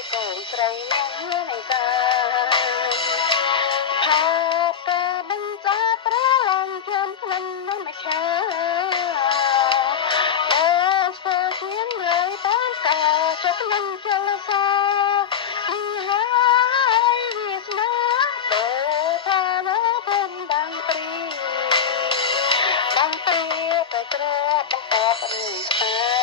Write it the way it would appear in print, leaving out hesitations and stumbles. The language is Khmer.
ជាកូនស្រីណាស់នៃតាផាតាបញ្ចាប្រឡងជាខ្ញុំនឹងមកឆាអូស្គាល់ជាងហើយតាមកាចុកនឹងចលសាពីហើយវាស្នាដូថានៅគុំបាំងព្រីទៅក្របបង្កប់នឹងស្អា